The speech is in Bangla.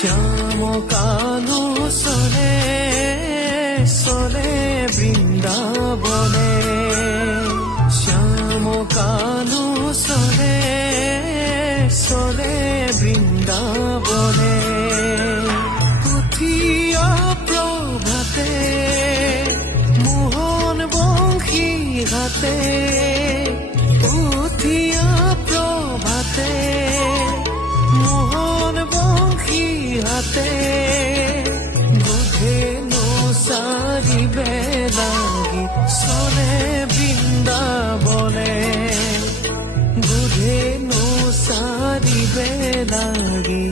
শ্যাম কানু চলে চলে বৃন্দাবনে, শ্যাম কানু চলে চলে বৃন্দাবনে। উঠিয়া প্রভাতে মোহন বংশী হাতে, উঠিয়া প্রভাতে মোহন বংশী হাতে। বুধেনো সারিবে লাগি চলে বৃন্দাবনে, বুধেনো সারিবে লাগি